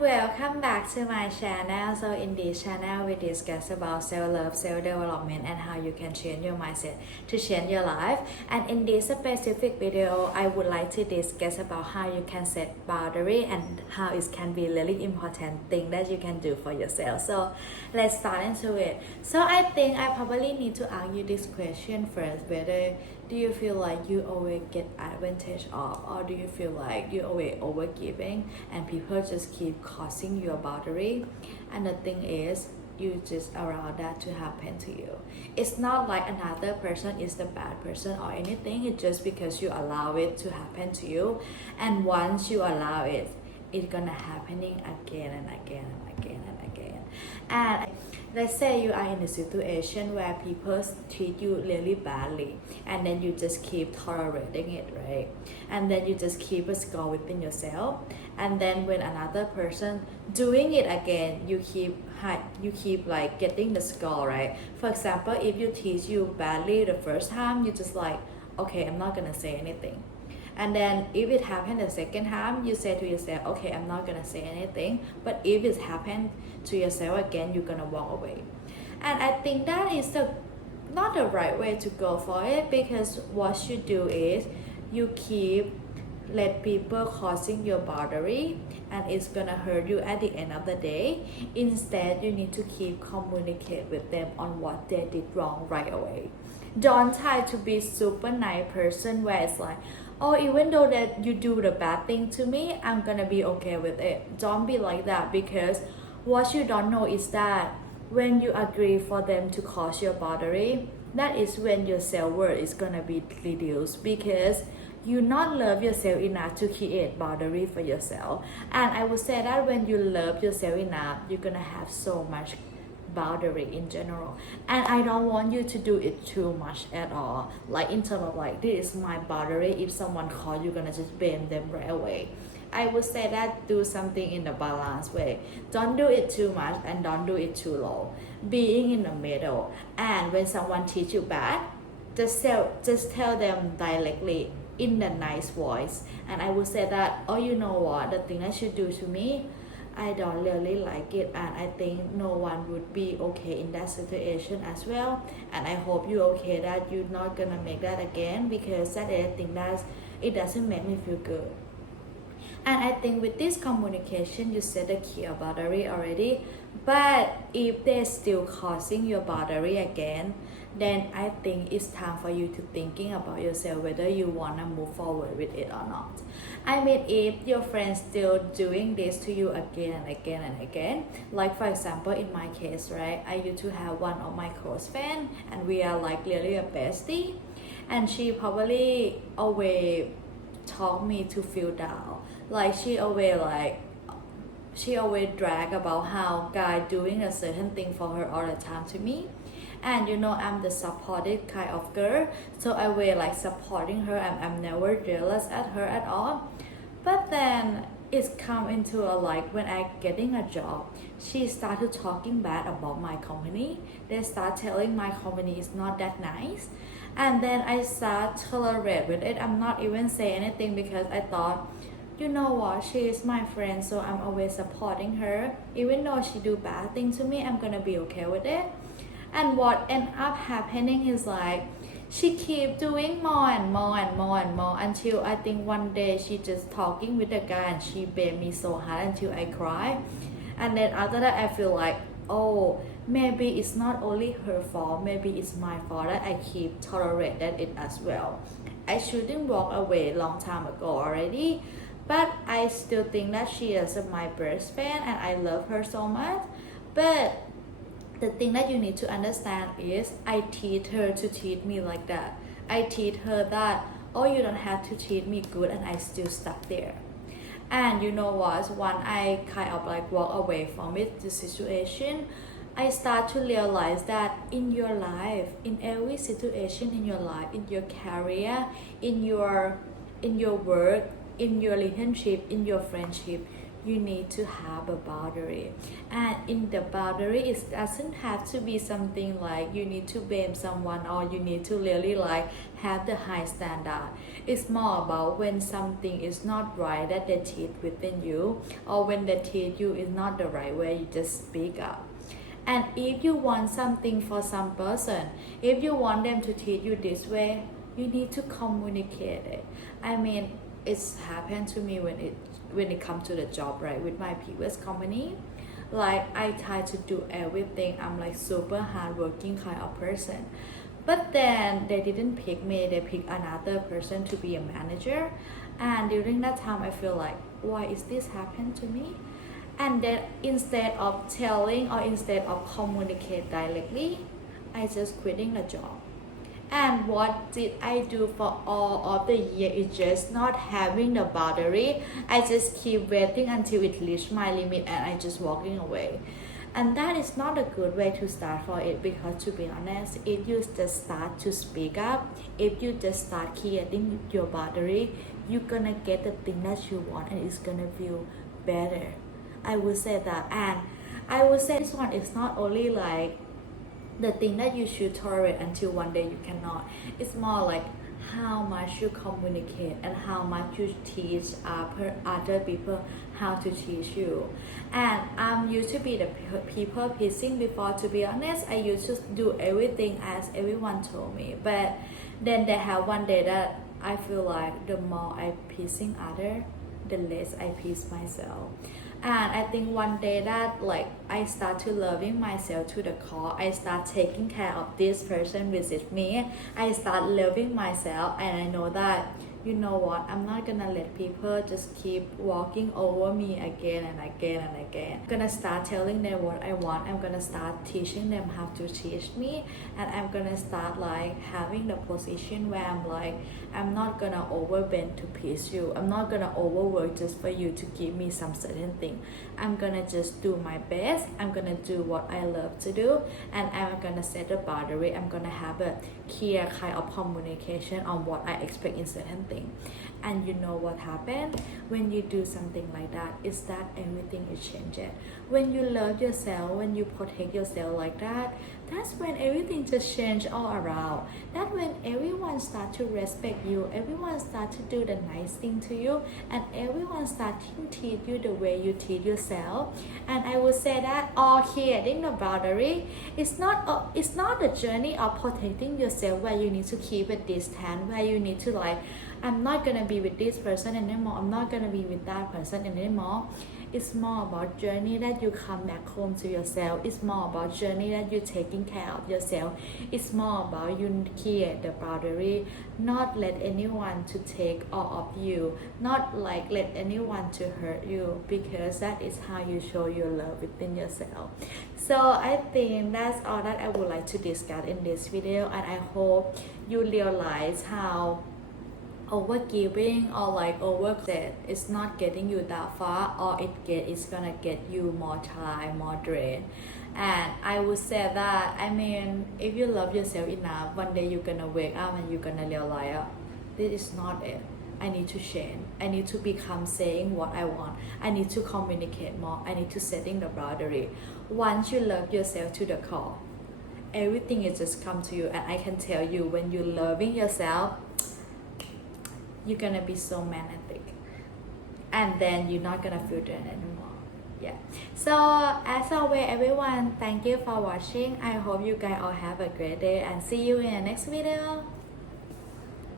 welcome back to my channel. So in this channel we discuss about self-love, self-development and how you can change your mindset to change your life. And in this specific video I would like to discuss about how you can set boundary and how it can be really important thing that you can do for yourself. So let's start into it. So I think I probably need to ask you this question first, whether do you feel like you always get advantage of, or do you feel like you always overgiving and people just keep crossing your boundary? And the thing is, you just allow that to happen to you. It's not like another person is the bad person or anything. It's just because you allow it to happen to you, and once you allow it, it's gonna happening again and again and again and again. And let's say you are in a situation where people treat you really badly, and then you just keep tolerating it, right? And then you just keep a score within yourself, and then when another person doing it again, you keep like getting the score, right? For example, if you teach you badly the first time, you just like, okay, I'm not gonna say anything. And then if it happened the second time, you say to yourself, okay, I'm not gonna say anything. But if it happened to yourself again, you're gonna walk away. And I think that is not the right way to go for it, because what you do is you let people crossing your boundary, and it's gonna hurt you at the end of the day. Instead, you need to keep communicate with them on what they did wrong right away. Don't try to be super nice person where it's like, oh, even though that you do the bad thing to me, I'm gonna be okay with it. Don't be like that, because what you don't know is that when you agree for them to cross your boundary, that is when your self-worth is gonna be reduced, because you not love yourself enough to create boundary for yourself. And I would say that when you love yourself enough, you're gonna have so much boundary in general. And I don't want you to do it too much at all, like in terms of like, this is my boundary. If someone calls, you're gonna just bend them right away. I would say that do something in a balanced way. Don't do it too much and don't do it too low. Being in the middle. And when someone teach you bad, just tell them directly in the nice voice. And I would say that, oh, you know what, the thing that you do to me, I don't really like it, and I think no one would be okay in that situation as well. And I hope you're okay that you're not gonna make that again, because that I think that it doesn't make me feel good. And I think with this communication, you set a clear boundary already. But if they're still crossing your boundary again, then I think it's time for you to thinking about yourself whether you want to move forward with it or not. I mean, if your friends still doing this to you again and again and again, like for example in my case, right, I used to have one of my close friends, and we are like really a bestie, and she probably always taught me to feel down. Like she always drag about how guy doing a certain thing for her all the time to me. And you know, I'm the supportive kind of girl, so I will like supporting her. I'm never jealous at her at all. But then it's come into a like when I getting a job, she started talking bad about my company. They start telling my company is not that nice, and then I start tolerate with it. I'm not even say anything, because I thought, you know what, she is my friend, so I'm always supporting her. Even though she do bad things to me, I'm gonna be okay with it. And what end up happening is like, she keep doing more and more and more and more, until I think one day she just talking with the guy and she bait me so hard until I cry. And then after that I feel like, oh, maybe it's not only her fault, maybe it's my fault that I keep tolerating it as well. I shouldn't walk away long time ago already, but I still think that she is my best friend and I love her so much. But the thing that you need to understand is I teach her to treat me like that. I teach her that, oh, you don't have to treat me good, and I still stuck there. And you know what, when I kind of like walk away from it, the situation, I start to realize that in your life, in every situation in your life, in your career, in your work, in your relationship, in your friendship, you need to have a boundary. And in the boundary, it doesn't have to be something like you need to blame someone or you need to really like have the high standard. It's more about when something is not right that they teach within you, or when they teach you is not the right way, you just speak up. And if you want something for some person, if you want them to treat you this way, you need to communicate it. I mean, it's happened to me when it comes to the job, right? With my previous company, like I try to do everything. I'm like super hardworking kind of person. But then they didn't pick me, they picked another person to be a manager. And during that time, I feel like, why is this happen to me? And then instead of telling or instead of communicate directly, I just quitting the job. And what did I do for all of the year is just not having the boundary. I just keep waiting until it reached my limit and I just walking away. And that is not a good way to start for it, because to be honest, if you just start to speak up, if you just start creating your boundary, you're gonna get the thing that you want and it's gonna feel better. I would say that. And I would say this one is not only like the thing that you should tolerate until one day you cannot. It's more like how much you communicate and how much you teach other people how to teach you. And I'm used to be the people pleasing before. To be honest, I used to do everything as everyone told me. But then there have one day that I feel like the more I pleasing other, the less I please myself. And I think one day that like I start to loving myself to the core, I start taking care of this person visit me, I start loving myself, and I know that, you know what, I'm not gonna let people just keep walking over me again and again and again. I'm gonna start telling them what I want. I'm gonna start teaching them how to teach me, and I'm gonna start like having the position where I'm like, I'm not gonna overbend to please you. I'm not gonna overwork just for you to give me some certain thing. I'm gonna just do my best. I'm gonna do what I love to do, and I'm gonna set a boundary. I'm gonna have a clear kind of communication on what I expect in certain things. And you know what happened when you do something like that is that everything is changed. When you love yourself, when you protect yourself like that, that's when everything just change all around. That's when everyone start to respect you, everyone start to do the nice thing to you, and everyone start to treat you the way you treat yourself. And I would say that all creating the boundary it's not a journey of protecting yourself where you need to keep a distance, where you need to like, I'm not gonna be with this person anymore, I'm not gonna be with that person anymore. It's more about journey that you come back home to yourself. It's more about journey that you're taking care of yourself. It's more about you create the boundary, not let anyone to take all of you, not like let anyone to hurt you, because that is how you show your love within yourself. So I think that's all that I would like to discuss in this video, and I hope you realize how overgiving or like overset is not getting you that far, or it's gonna get you more tired, more drained. And I would say that, I mean, if you love yourself enough, one day you're gonna wake up and you're gonna realize, this is not it. I need to change. I need to become saying what I want. I need to communicate more. I need to setting the boundary. Once you love yourself to the core, everything is just come to you. And I can tell you, when you're loving yourself, you're gonna be so magnetic, and then you're not gonna feel drained anymore. Yeah, so as always everyone, thank you for watching. I hope you guys all have a great day and see you in the next video.